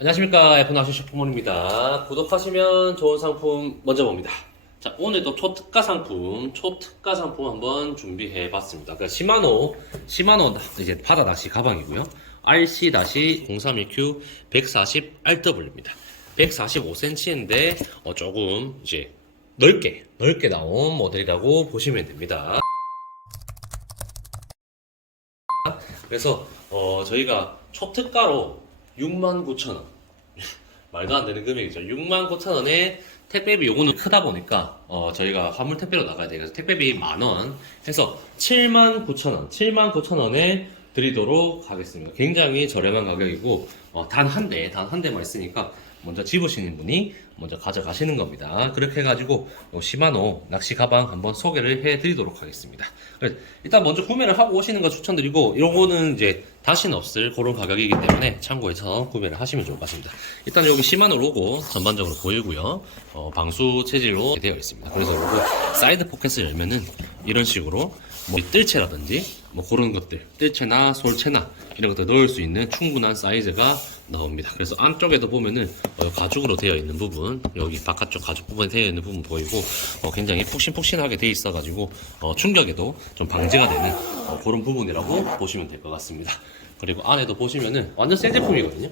안녕하십니까 F나시 셰프몬입니다. 구독하시면 좋은 상품 먼저 봅니다. 자 오늘도 초특가 상품, 초특가 상품 한번 준비해 봤습니다. 그 시마노, 시마노 이제 바다 낚시 가방이고요. RC-031Q 140 RW입니다. 145cm인데 어, 조금 이제 넓게 넓게 나온 모델이라고 보시면 됩니다. 그래서 어, 저희가 초특가로 69,000원. 말도 안 되는 금액이죠. 69,000원에 택배비 요거는 크다 보니까 어, 저희가 화물 택배로 나가야 그래서 택배비 만원 해서 79,000원 79,000원에 드리도록 하겠습니다. 굉장히 저렴한 가격이고 어, 단 한 대 단 한 대만 있으니까 먼저 집으시는 분이 먼저 가져가시는 겁니다. 그렇게 해가지고 요 시마노 낚시 가방 한번 소개를 해드리도록 하겠습니다. 일단 먼저 구매를 하고 오시는 거 추천드리고 이거는 이제 다시는 없을 그런 가격이기 때문에 참고해서 구매를 하시면 좋을 것 같습니다. 일단 여기 시마노 로고 전반적으로 보이고요. 어, 방수 체질로 되어 있습니다. 그래서 요거 사이드 포켓을 열면은 이런 식으로 뭐 뜰채라든지 뭐 그런 것들 뜰채나 솔채나 이런 것들 넣을 수 있는 충분한 사이즈가 나옵니다. 그래서 안쪽에도 보면은 어, 가죽으로 되어 있는 부분 여기 바깥쪽 가죽 부분에 되어 있는 부분 보이고 어, 굉장히 푹신푹신하게 되어 있어 가지고 어, 충격에도 좀 방지가 되는 어, 그런 부분이라고 보시면 될 것 같습니다. 그리고 안에도 보시면은 완전 새 제품이거든요.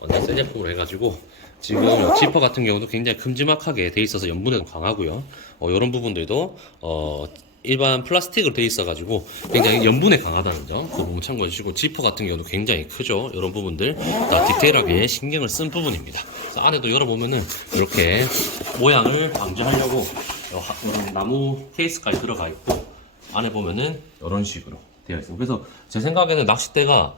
완전 새 제품으로 해가지고 지금 요 지퍼 같은 경우도 굉장히 큼지막하게 돼 있어서 염분에도 강하고요. 어, 이런 부분들도 어, 일반 플라스틱으로 돼 있어가지고 굉장히 염분에 강하다는 점, 그 부분 참고해 주시고 지퍼 같은 경우도 굉장히 크죠. 이런 부분들 다 디테일하게 신경을 쓴 부분입니다. 안에도 열어보면은 이렇게 모양을 방지하려고 요 하- 이런 나무 케이스까지 들어가 있고 안에 보면은 이런 식으로 되어 있습니다. 그래서 제 생각에는 낚싯대가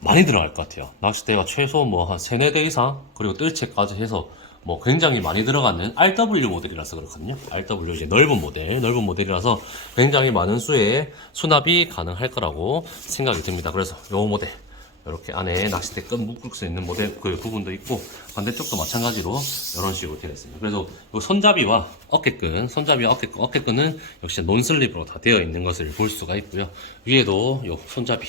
많이 들어갈 것 같아요. 낚싯대가 최소 뭐한 3, 4대 이상 그리고 뜰채까지 해서 뭐 굉장히 많이 들어가는 RW 모델이라서 그렇거든요. RW 이제 넓은 모델, 넓은 모델이라서 굉장히 많은 수의 수납이 가능할 거라고 생각이 듭니다. 그래서 요 모델 이렇게 안에 낚싯대 끈 묶을 수 있는 모델 그 부분도 있고 반대쪽도 마찬가지로 이런 식으로 되어 있습니다. 그래서 요 손잡이와 어깨끈, 손잡이와 어깨끈, 어깨끈은 역시 논슬립으로 다 되어 있는 것을 볼 수가 있고요. 위에도 요 손잡이,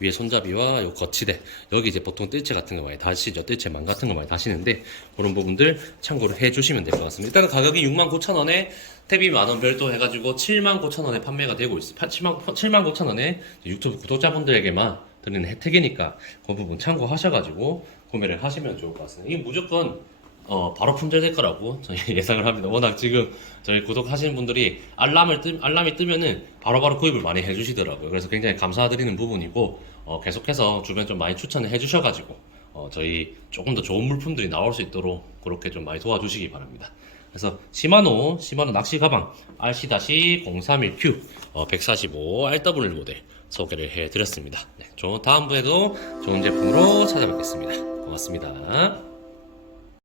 위에 손잡이와 요 거치대 여기 이제 보통 뜰채 같은 거 많이 다시죠 뜰채망 같은 거 많이 다시는데 그런 부분들 참고를 해주시면 될 것 같습니다 일단은 가격이 69,000원에 탭이 만원 별도 해가지고 79,000원에 판매가 되고 있습니다 7만, 79,000원에 유튜브 구독자분들에게만 드리는 혜택이니까 그 부분 참고하셔가지고 구매를 하시면 좋을 것 같습니다 이게 무조건 어, 바로 품절될 거라고 저희 예상을 합니다. 워낙 지금 저희 구독하시는 분들이 알람을 뜨, 알람이 뜨면은 바로 바로 구입을 많이 해주시더라고요. 그래서 굉장히 감사드리는 부분이고, 어, 계속해서 주변 좀 많이 추천을 해주셔가지고, 어, 저희 조금 더 좋은 물품들이 나올 수 있도록 그렇게 좀 많이 도와주시기 바랍니다. 그래서 시마노, 시마노 낚시 가방 RC-031Q 어, 145 RW 모델 소개를 해드렸습니다. 네, 좋은 다음 부에도 좋은 제품으로 찾아뵙겠습니다. 고맙습니다.